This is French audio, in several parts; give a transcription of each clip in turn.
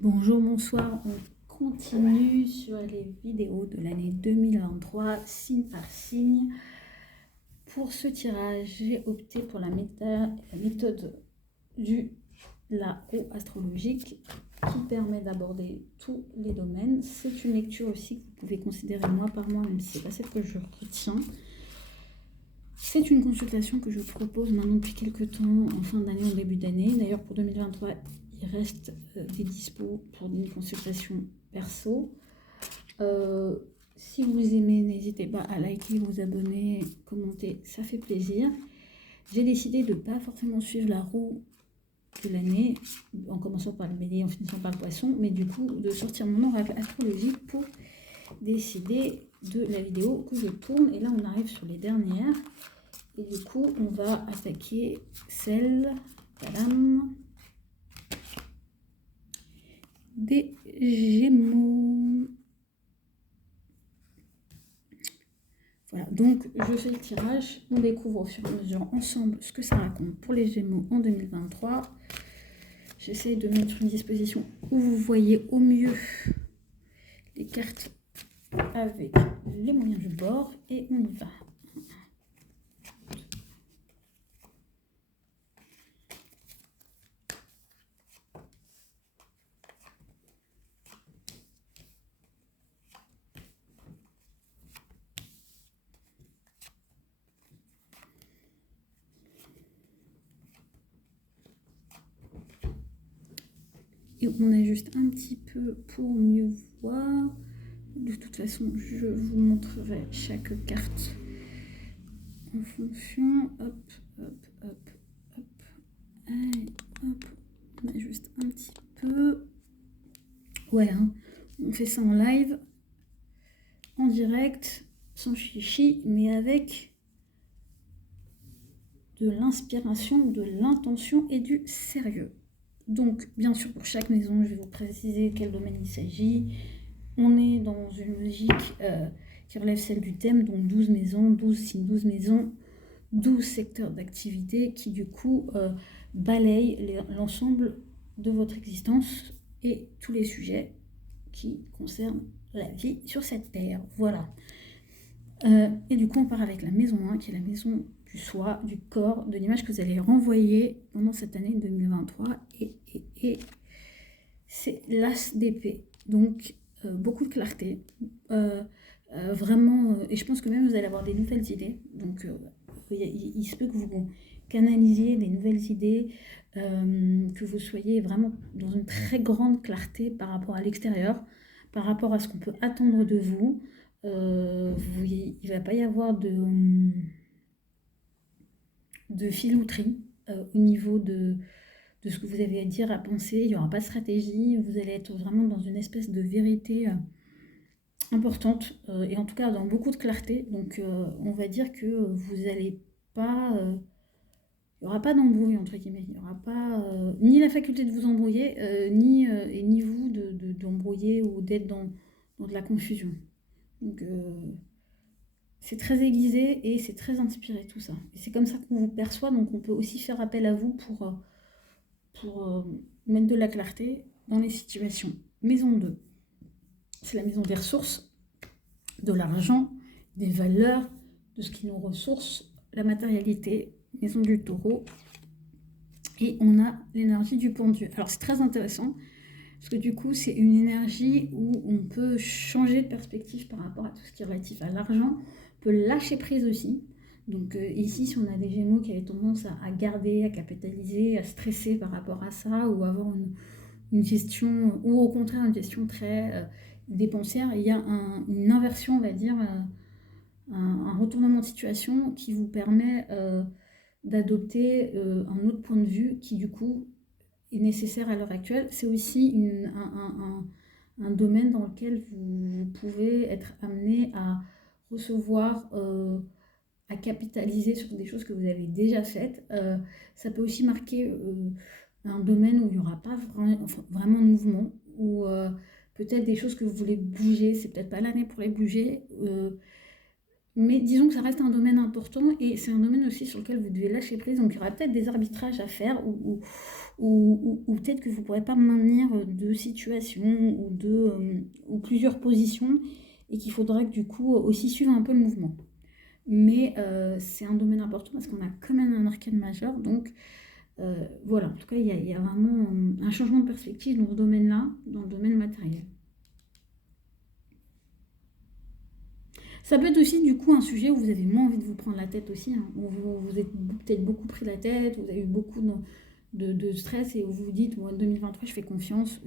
Bonjour, bonsoir, on continue sur les vidéos de l'année 2023, signe par signe. Pour ce tirage, j'ai opté pour la méthode du Lao astrologique qui permet d'aborder tous les domaines. C'est une lecture aussi que vous pouvez considérer mois par mois, même si ce n'est pas celle que je retiens. C'est une consultation que je propose maintenant depuis quelques temps, en fin d'année, en début d'année. D'ailleurs, pour 2023, il reste des dispos pour une consultation perso. Si vous aimez, n'hésitez pas à liker, vous abonner, commenter, ça fait plaisir. J'ai décidé de ne pas forcément suivre la roue de l'année, en commençant par le bélier, en finissant par le poisson, mais du coup de sortir mon oracle astrologique pour décider de la vidéo que je tourne. Et là, on arrive sur les dernières. Et du coup, on va attaquer celle des Gémeaux. Voilà, donc je fais le tirage. On découvre au fur et à mesure ensemble ce que ça raconte pour les Gémeaux en 2023. J'essaie de mettre une disposition où vous voyez au mieux les cartes avec les moyens du bord. Et on y va. Et on ajuste un petit peu pour mieux voir. De toute façon, je vous montrerai chaque carte en fonction. Hop, hop, hop, hop. Allez, hop. On ajuste un petit peu. Ouais, hein. On fait ça en live, en direct, sans chichi, mais avec de l'inspiration, de l'intention et du sérieux. Donc, bien sûr, pour chaque maison, je vais vous préciser quel domaine il s'agit. On est dans une logique qui relève celle du thème, donc 12 maisons, 12 signes, 12 maisons, 12 secteurs d'activité qui, du coup, balayent l'ensemble de votre existence et tous les sujets qui concernent la vie sur cette terre. Voilà. Et du coup, on part avec la maison 1, qui est la maison du soi, du corps, de l'image que vous allez renvoyer pendant cette année 2023. Et c'est l'as d'épée. Donc, beaucoup de clarté. Vraiment, et je pense que même vous allez avoir des nouvelles idées. Donc, il se peut que vous canalisiez des nouvelles idées, que vous soyez vraiment dans une très grande clarté par rapport à l'extérieur, par rapport à ce qu'on peut attendre de vous. Il ne va pas y avoir de filouterie au niveau de ce que vous avez à dire, à penser. Il n'y aura pas de stratégie. Vous allez être vraiment dans une espèce de vérité importante et en tout cas dans beaucoup de clarté. Donc on va dire que vous n'allez pas... il n'y aura pas d'embrouille, entre guillemets. Il n'y aura pas ni la faculté de vous embrouiller, ni vous d'embrouiller ou d'être dans de la confusion. Donc c'est très aiguisé et c'est très inspiré tout ça. Et c'est comme ça qu'on vous perçoit, donc on peut aussi faire appel à vous pour mettre de la clarté dans les situations. Maison 2, c'est la maison des ressources, de l'argent, des valeurs, de ce qui nous ressource, la matérialité, maison du taureau. Et on a l'énergie du pendu. Alors c'est très intéressant, parce que du coup c'est une énergie où on peut changer de perspective par rapport à tout ce qui est relatif à l'argent, on peut lâcher prise aussi. Donc ici, si on a des Gémeaux qui avaient tendance à garder, à capitaliser, à stresser par rapport à ça, ou avoir une gestion, ou au contraire une gestion très dépensière, il y a une inversion, on va dire, un retournement de situation qui vous permet d'adopter un autre point de vue qui du coup est nécessaire à l'heure actuelle. C'est aussi un domaine dans lequel vous pouvez être amené à recevoir, à capitaliser sur des choses que vous avez déjà faites. Ça peut aussi marquer un domaine où il n'y aura pas vraiment de mouvement, ou peut-être des choses que vous voulez bouger, c'est peut-être pas l'année pour les bouger. Mais disons que ça reste un domaine important et c'est un domaine aussi sur lequel vous devez lâcher prise. Donc il y aura peut-être des arbitrages à faire ou peut-être que vous ne pourrez pas maintenir deux situations ou plusieurs positions et qu'il faudra que du coup aussi suivre un peu le mouvement. Mais c'est un domaine important parce qu'on a quand même un arcane majeur. Donc voilà, en tout cas il y a vraiment un changement de perspective dans ce domaine-là, dans le domaine matériel. Ça peut être aussi du coup un sujet où vous avez moins envie de vous prendre la tête aussi, hein, où vous êtes peut-être beaucoup pris la tête, vous avez eu beaucoup de stress et où vous vous dites, moi, en 2023, je fais confiance,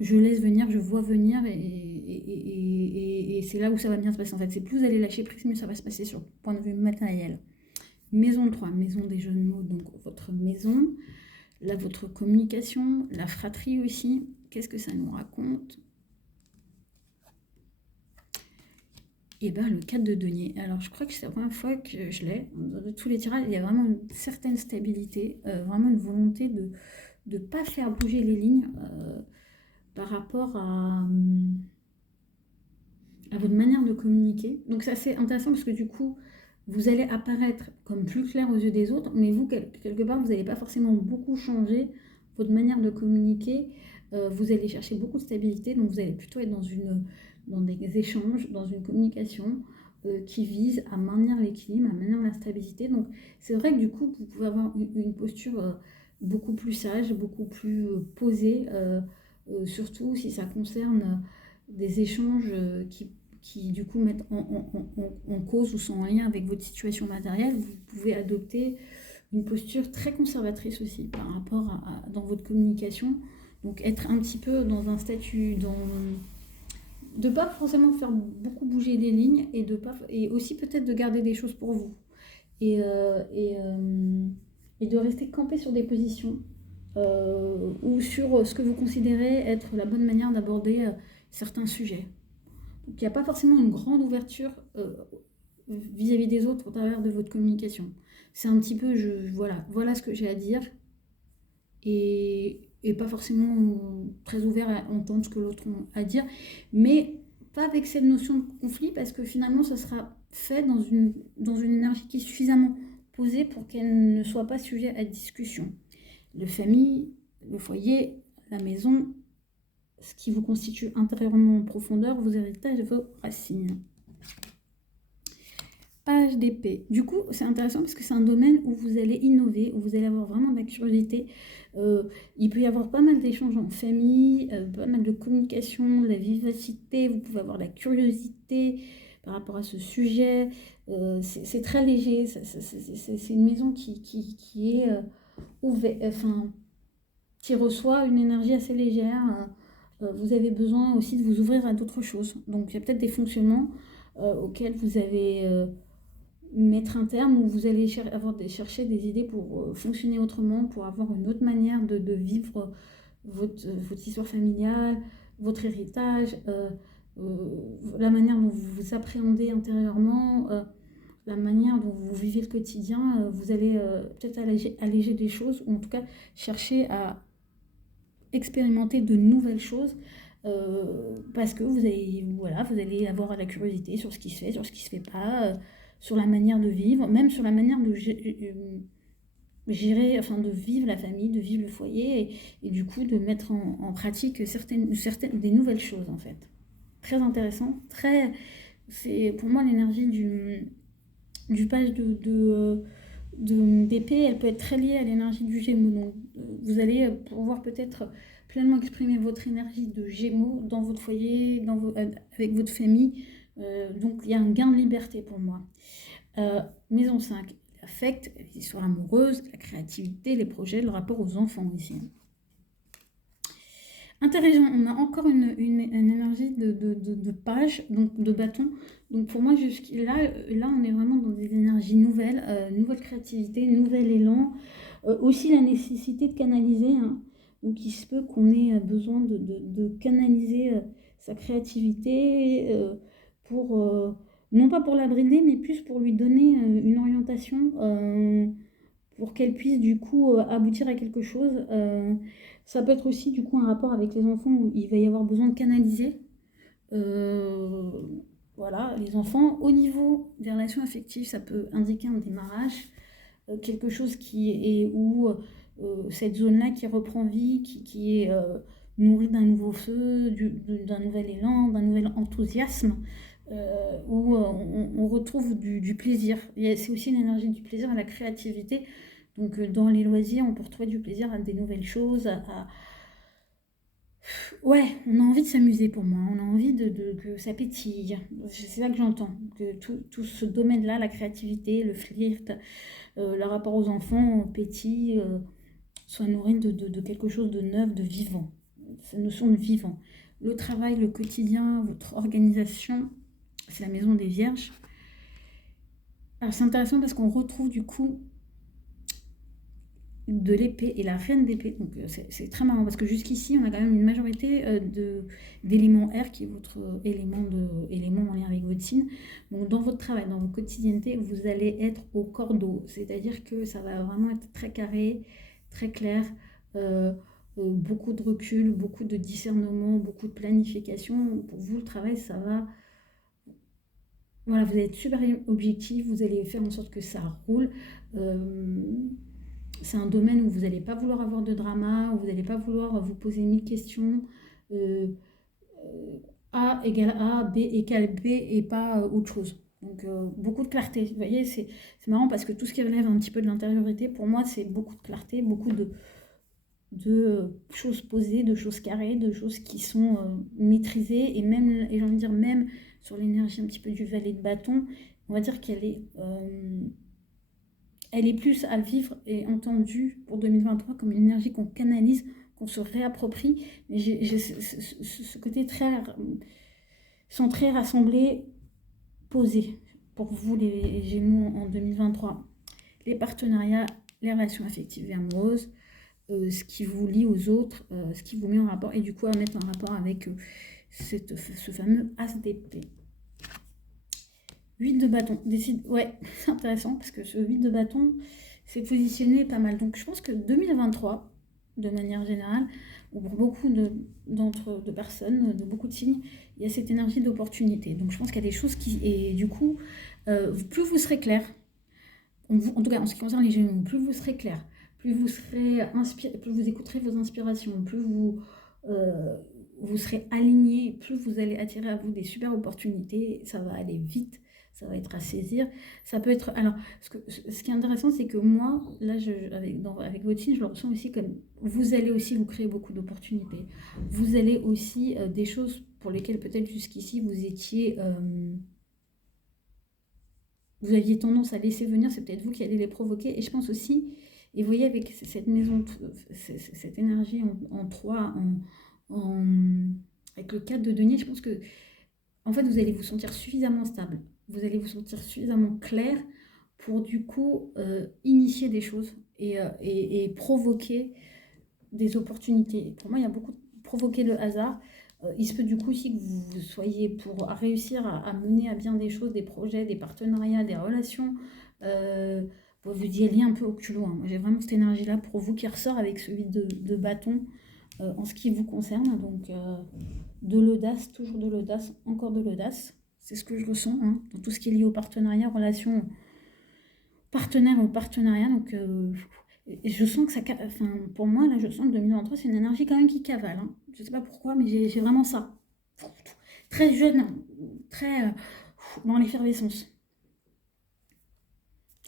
je laisse venir, je vois venir et c'est là où ça va bien se passer en fait. C'est plus vous allez lâcher prise, mieux ça va se passer sur le point de vue matériel. Maison 3, maison des jeux de mots, donc votre maison, là votre communication, la fratrie aussi, qu'est-ce que ça nous raconte? Et ben le 4 de denier. Alors je crois que c'est la première fois que je l'ai. De tous les tirages, il y a vraiment une certaine stabilité, vraiment une volonté de ne pas faire bouger les lignes par rapport à votre manière de communiquer. Donc ça c'est intéressant parce que du coup, vous allez apparaître comme plus clair aux yeux des autres, mais vous, quelque part, vous n'allez pas forcément beaucoup changer votre manière de communiquer. Vous allez chercher beaucoup de stabilité, donc vous allez plutôt être dans des échanges, dans une communication qui vise à maintenir l'équilibre, à maintenir la stabilité. Donc c'est vrai que du coup, vous pouvez avoir une posture beaucoup plus sage, beaucoup plus posée, surtout si ça concerne des échanges qui du coup mettent en cause ou sont en lien avec votre situation matérielle, vous pouvez adopter une posture très conservatrice aussi par rapport dans votre communication. Donc être un petit peu dans un statut, de pas forcément faire beaucoup bouger les lignes et aussi peut-être de garder des choses pour vous. Et, euh, et, euh, et de rester campé sur des positions ou sur ce que vous considérez être la bonne manière d'aborder certains sujets. Donc il n'y a pas forcément une grande ouverture vis-à-vis des autres au travers de votre communication. C'est un petit peu, voilà ce que j'ai à dire et pas forcément très ouvert à entendre ce que l'autre a à dire, mais pas avec cette notion de conflit parce que finalement ça sera fait dans une énergie qui est suffisamment posée pour qu'elle ne soit pas sujet à discussion. Le famille, le foyer, la maison, ce qui vous constitue intérieurement en profondeur, vos héritages et vos racines. Page d'épée. Du coup, c'est intéressant parce que c'est un domaine où vous allez innover, où vous allez avoir vraiment de la curiosité. Il peut y avoir pas mal d'échanges en famille, pas mal de communication, de la vivacité, vous pouvez avoir de la curiosité par rapport à ce sujet. C'est très léger, c'est une maison qui est ouverte, enfin, qui reçoit une énergie assez légère. Vous avez besoin aussi de vous ouvrir à d'autres choses. Donc il y a peut-être des fonctionnements auxquels vous avez mettre un terme où vous allez chercher des idées pour fonctionner autrement, pour avoir une autre manière de vivre votre histoire familiale, votre héritage, la manière dont vous vous appréhendez intérieurement, la manière dont vous vivez le quotidien. Vous allez peut-être alléger des choses, ou en tout cas chercher à expérimenter de nouvelles choses parce que vous allez avoir la curiosité sur ce qui se fait, sur ce qui se fait pas, sur la manière de vivre, même sur la manière de gérer, enfin de vivre la famille, de vivre le foyer et du coup de mettre en pratique des nouvelles choses en fait. Très intéressant, c'est pour moi l'énergie du page d'épée, elle peut être très liée à l'énergie du Gémeaux. Donc, vous allez pouvoir peut-être pleinement exprimer votre énergie de Gémeaux dans votre foyer, avec votre famille. Donc, il y a un gain de liberté pour moi. Maison 5, l'affect, les histoires amoureuses, la créativité, les projets, le rapport aux enfants ici. Intelligent, on a encore une énergie de page, donc de bâton. Donc pour moi, là, on est vraiment dans des énergies nouvelles, nouvelle créativité, nouvel élan. Aussi la nécessité de canaliser. Hein. Donc il se peut qu'on ait besoin de canaliser sa créativité pour, non pas pour la brider, mais plus pour lui donner une orientation pour qu'elle puisse du coup aboutir à quelque chose. Ça peut être aussi du coup un rapport avec les enfants où il va y avoir besoin de canaliser. Euh, voilà, les enfants. Au niveau des relations affectives, ça peut indiquer un démarrage, quelque chose qui est où cette zone-là qui reprend vie, qui est nourrie d'un nouveau feu, d'un nouvel élan, d'un nouvel enthousiasme, où on retrouve du plaisir. C'est aussi l'énergie du plaisir et la créativité. Donc dans les loisirs, on peut retrouver du plaisir à des nouvelles choses, ouais, on a envie de s'amuser pour moi, on a envie que ça pétille. C'est ça que j'entends, que tout ce domaine-là, la créativité, le flirt, le rapport aux enfants pétille, soit nourri de quelque chose de neuf, de vivant. Cette notion de vivant. Le travail, le quotidien, votre organisation, c'est la maison des vierges. Alors c'est intéressant parce qu'on retrouve du coup de l'épée et la reine d'épée. Donc c'est très marrant parce que jusqu'ici on a quand même une majorité d'éléments R qui est votre élément en lien avec votre signe. Donc dans votre travail, dans votre quotidienneté, vous allez être au cordeau. C'est-à-dire que ça va vraiment être très carré, très clair, beaucoup de recul, beaucoup de discernement, beaucoup de planification. Pour vous le travail ça va... Voilà, vous allez être super objectif, vous allez faire en sorte que ça roule. C'est un domaine où vous n'allez pas vouloir avoir de drama, où vous n'allez pas vouloir vous poser 1000 questions. Euh, A égale A, B égale B et pas autre chose. Donc beaucoup de clarté. Vous voyez, c'est marrant parce que tout ce qui relève un petit peu de l'intériorité, pour moi, c'est beaucoup de clarté, beaucoup de choses posées, de choses carrées, de choses qui sont maîtrisées. Et même, et j'ai envie de dire, même sur l'énergie un petit peu du valet de bâton, on va dire qu'elle est... elle est plus à vivre et entendue pour 2023 comme une énergie qu'on canalise, qu'on se réapproprie. Mais j'ai ce côté très centré, rassemblé, posé pour vous les Gémeaux en 2023. Les partenariats, les relations affectives et amoureuses, ce qui vous lie aux autres, ce qui vous met en rapport et du coup à mettre en rapport avec ce fameux As d'épée. 8 de bâton, décide, ouais, c'est intéressant parce que ce 8 de bâton s'est positionné pas mal. Donc je pense que 2023, de manière générale, ou pour beaucoup de personnes, de beaucoup de signes, il y a cette énergie d'opportunité. Donc je pense qu'il y a des choses qui... Et du coup, plus vous serez clair, en tout cas en ce qui concerne les Gémeaux, plus vous serez clair, plus vous serez inspiré, plus vous écouterez vos inspirations, plus vous serez aligné, plus vous allez attirer à vous des super opportunités, ça va aller vite, ça va être à saisir. Ça peut être... Alors, ce qui est intéressant, c'est que moi, là, avec votre signe, je le ressens aussi comme... Vous allez aussi vous créer beaucoup d'opportunités. Vous allez aussi des choses pour lesquelles peut-être jusqu'ici, vous aviez tendance à laisser venir, c'est peut-être vous qui allez les provoquer. Et je pense aussi, et vous voyez, avec cette maison, cette énergie en 3, avec le 4 de denier, je pense que en fait, vous allez vous sentir suffisamment stable, vous allez vous sentir suffisamment clair pour du coup initier des choses et provoquer des opportunités. Pour moi, il y a beaucoup de provoquer le hasard. Il se peut du coup aussi que vous soyez pour réussir à mener à bien des choses, des projets, des partenariats, des relations. Vous y allez un peu au culot. Hein. Moi, j'ai vraiment cette énergie-là pour vous qui ressort avec celui de bâton en ce qui vous concerne. Donc, de l'audace, toujours de l'audace, encore de l'audace. C'est ce que je ressens hein, dans tout ce qui est lié au partenariat, relation partenaire au partenariat. Donc, je sens que ça... Enfin, pour moi, là, je sens que 2023, c'est une énergie quand même qui cavale. Hein. Je sais pas pourquoi, mais j'ai vraiment ça. Très jeune, très dans l'effervescence.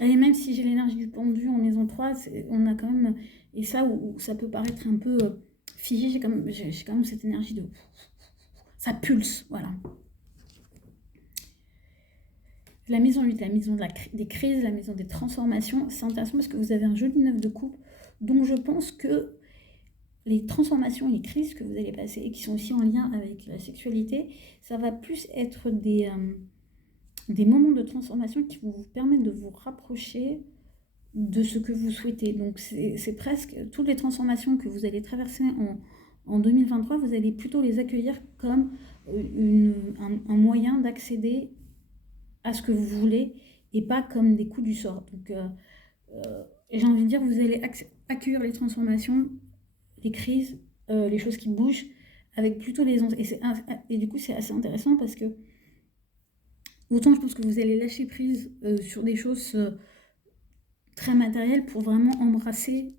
Et même si j'ai l'énergie du pendu en maison 3, on a quand même... Et ça, où ça peut paraître un peu figé, j'ai quand même cette énergie de... Ça pulse, voilà. La maison 8, la maison des crises, la maison des transformations, c'est intéressant parce que vous avez un joli 9 de coupe, donc je pense que les transformations et les crises que vous allez passer, et qui sont aussi en lien avec la sexualité, ça va plus être des moments de transformation qui vont vous permettre de vous rapprocher de ce que vous souhaitez. Donc c'est presque toutes les transformations que vous allez traverser en 2023, vous allez plutôt les accueillir comme un moyen d'accéder à ce que vous voulez et pas comme des coups du sort. Donc j'ai envie de dire, vous allez accueillir les transformations, les crises, les choses qui bougent avec plutôt les... Et du coup c'est assez intéressant parce que Autant je pense que vous allez lâcher prise sur des choses très matérielles pour vraiment embrasser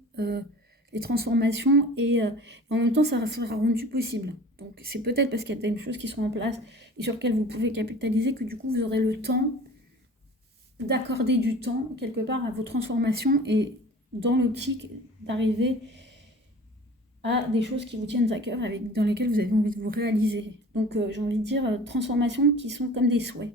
les transformations et en même temps ça sera rendu possible. Donc c'est peut-être parce qu'il y a des choses qui sont en place et sur lesquelles vous pouvez capitaliser que du coup vous aurez le temps d'accorder du temps quelque part à vos transformations et dans l'optique d'arriver à des choses qui vous tiennent à cœur, dans lesquelles vous avez envie de vous réaliser. Donc j'ai envie de dire transformations qui sont comme des souhaits.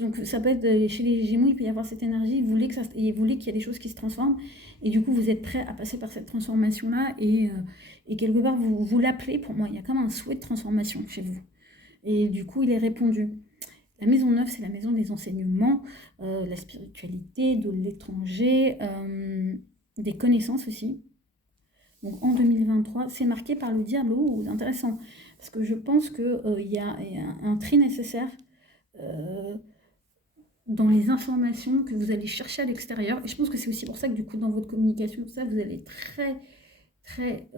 Donc ça peut être chez les Gémeaux, il peut y avoir cette énergie, vous voulez qu'il y ait des choses qui se transforment, et du coup vous êtes prêt à passer par cette transformation-là, et quelque part vous l'appelez, pour moi, il y a comme un souhait de transformation chez vous. Et du coup il est répondu. La maison 9, c'est la maison des enseignements, la spiritualité, de l'étranger, des connaissances aussi. Donc en 2023, c'est marqué par le diable. Oh, intéressant. Parce que je pense qu'il y a un tri nécessaire dans les informations que vous allez chercher à l'extérieur. Et je pense que c'est aussi pour ça que du coup, dans votre communication, tout ça, vous allez très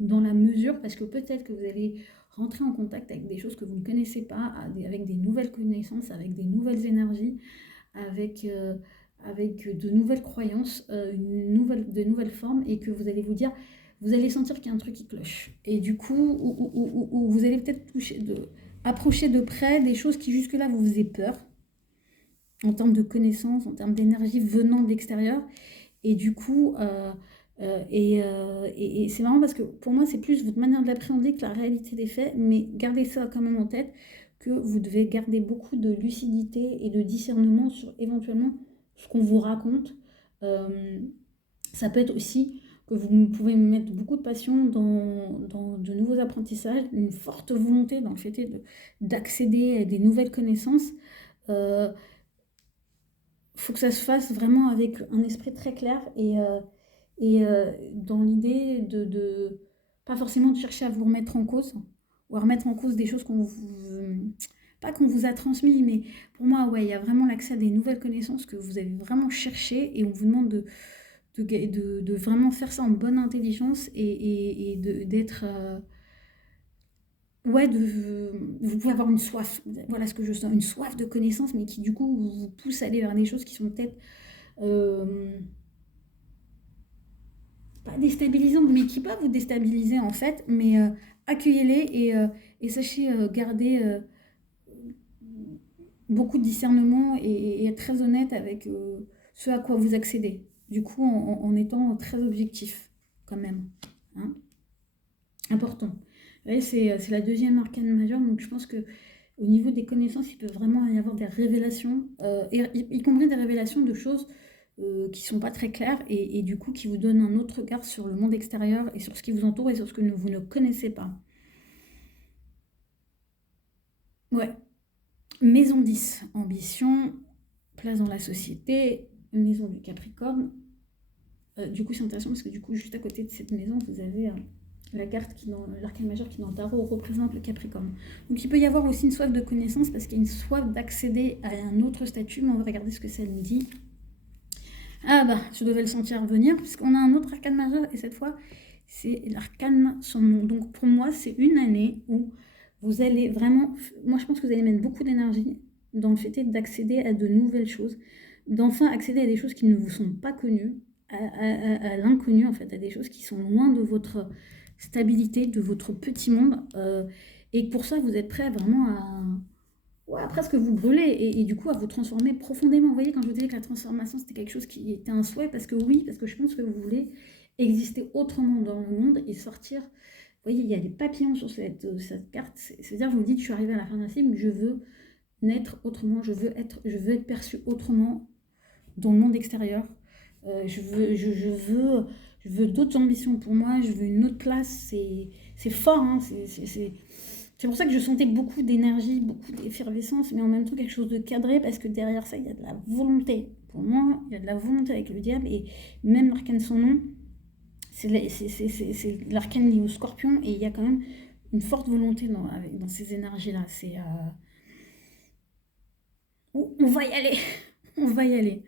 dans la mesure, parce que peut-être que vous allez rentrer en contact avec des choses que vous ne connaissez pas, avec des nouvelles connaissances, avec des nouvelles énergies, avec de nouvelles croyances, de nouvelles formes, et que vous allez vous dire, vous allez sentir qu'il y a un truc qui cloche. Et du coup, vous allez peut-être approcher de près des choses qui jusque-là vous faisaient peur, en termes de connaissances, en termes d'énergie venant de l'extérieur. Et du coup, et c'est marrant parce que pour moi, c'est plus votre manière de l'appréhender que la réalité des faits, mais gardez ça quand même en tête, que vous devez garder beaucoup de lucidité et de discernement sur éventuellement ce qu'on vous raconte. Ça peut être aussi que vous pouvez mettre beaucoup de passion dans de nouveaux apprentissages, une forte volonté dans le fait d'accéder à des nouvelles connaissances. Faut que ça se fasse vraiment avec un esprit très clair et dans l'idée pas forcément de chercher à vous remettre en cause ou à remettre en cause des choses pas qu'on vous a transmis, mais pour moi, ouais, il y a vraiment l'accès à des nouvelles connaissances que vous avez vraiment cherchées et on vous demande de vraiment faire ça en bonne intelligence et d'être... ouais, vous pouvez avoir une soif, voilà ce que je sens, une soif de connaissances, mais qui du coup vous pousse à aller vers des choses qui sont peut-être euh, pas déstabilisantes, mais qui peuvent vous déstabiliser en fait, mais accueillez-les et sachez garder beaucoup de discernement et être très honnête avec ce à quoi vous accédez. Du coup, en étant très objectif, quand même. Hein. Important. Vous voyez, c'est la deuxième arcane majeure, donc je pense que au niveau des connaissances, il peut vraiment y avoir des révélations, y compris des révélations de choses qui sont pas très claires et du coup qui vous donnent un autre regard sur le monde extérieur et sur ce qui vous entoure et sur ce que vous ne connaissez pas. Ouais. Maison 10, ambition, place dans la société, maison du Capricorne. Du coup, c'est intéressant parce que du coup, juste à côté de cette maison, vous avez la carte l'arcane majeur qui dans le tarot représente le Capricorne. Donc il peut y avoir aussi une soif de connaissance parce qu'il y a une soif d'accéder à un autre statut, mais on va regarder ce que ça nous dit. Ah bah, je devais le sentir venir, puisqu'on a un autre arcane majeur, et cette fois, c'est l'arcane sans nom. Donc pour moi, c'est une année où vous allez vraiment... Moi, je pense que vous allez mettre beaucoup d'énergie dans le fait d'accéder à de nouvelles choses, d'enfin accéder à des choses qui ne vous sont pas connues, à l'inconnu, en fait, à des choses qui sont loin de votre stabilité, de votre petit monde, et pour ça, vous êtes prêt vraiment à... Ouais, presque vous brûler et du coup à vous transformer profondément. Vous voyez, quand je vous disais que la transformation c'était quelque chose qui était un souhait, parce que oui, parce que je pense que vous voulez exister autrement dans le monde et sortir. Vous voyez, il y a des papillons sur cette carte. C'est-à-dire, vous me dites, je suis arrivée à la fin d'un film, je veux naître autrement, je veux être perçue autrement dans le monde extérieur. Je veux d'autres ambitions pour moi, je veux une autre place. C'est fort, hein, c'est pour ça que je sentais beaucoup d'énergie, beaucoup d'effervescence, mais en même temps quelque chose de cadré, parce que derrière ça, il y a de la volonté. Pour moi, il y a de la volonté avec le diable, et même l'arcane sans nom, c'est l'arcane lié au scorpion, et il y a quand même une forte volonté dans ces énergies-là. On va y aller, on va y aller.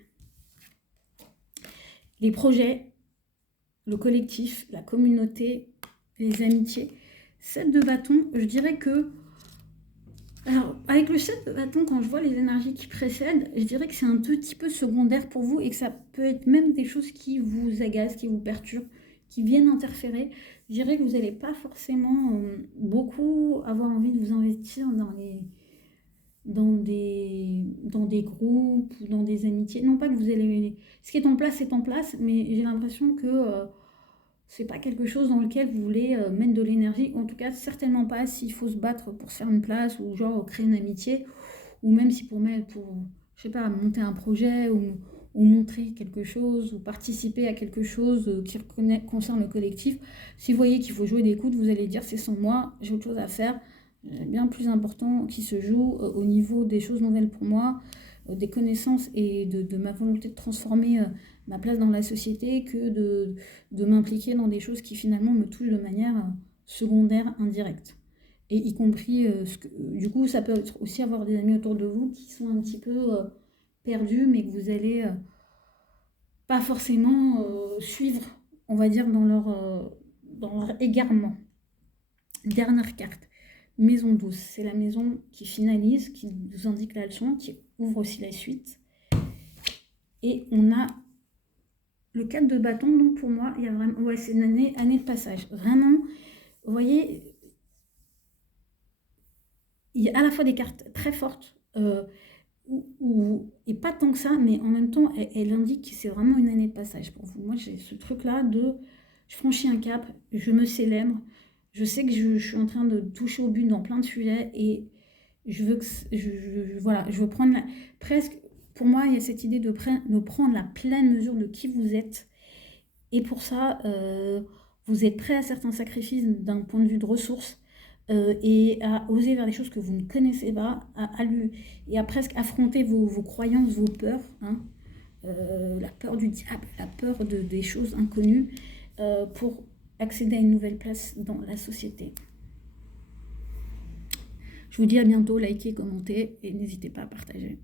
Les projets, le collectif, la communauté, les amitiés. 7 de bâton, je dirais que Alors, avec le 7 de bâton, quand je vois les énergies qui précèdent, je dirais que c'est un petit peu secondaire pour vous et que ça peut être même des choses qui vous agacent, qui vous perturbent, qui viennent interférer. Je dirais que vous n'allez pas forcément beaucoup avoir envie de vous investir dans des groupes ou dans des amitiés. Non pas que vous allez... Ce qui est en place, mais j'ai l'impression que c'est pas quelque chose dans lequel vous voulez mettre de l'énergie. En tout cas, certainement pas s'il faut se battre pour se faire une place ou genre créer une amitié, ou même si pour je sais pas, monter un projet ou montrer quelque chose ou participer à quelque chose qui concerne le collectif. Si vous voyez qu'il faut jouer des coudes, vous allez dire c'est sans moi, j'ai autre chose à faire. Bien plus important qui se joue au niveau des choses nouvelles pour moi, des connaissances et de ma volonté de transformer ma place dans la société que de m'impliquer dans des choses qui finalement me touchent de manière secondaire, indirecte. Et y compris, du coup, ça peut être aussi avoir des amis autour de vous qui sont un petit peu perdus, mais que vous allez pas forcément suivre, on va dire, dans leur égarement. Dernière carte, maison douce. C'est la maison qui finalise, qui vous indique la leçon, qui ouvre aussi la suite. Et on a le 4 de bâton, donc pour moi, il y a vraiment... Ouais, c'est une année de passage. Vraiment, vous voyez, il y a à la fois des cartes très fortes, et pas tant que ça, mais en même temps, elle indique que c'est vraiment une année de passage pour vous. Moi, j'ai ce truc-là de... Je franchis un cap, je me célèbre, je sais que je suis en train de toucher au but dans plein de sujets, et je veux que... voilà, je veux prendre presque... Pour moi, il y a cette idée de prendre la pleine mesure de qui vous êtes. Et pour ça, vous êtes prêt à certains sacrifices d'un point de vue de ressources et à oser vers des choses que vous ne connaissez pas, et à presque affronter vos croyances, vos peurs, hein, la peur du diable, la peur des choses inconnues, pour accéder à une nouvelle place dans la société. Je vous dis à bientôt, likez, commentez et n'hésitez pas à partager.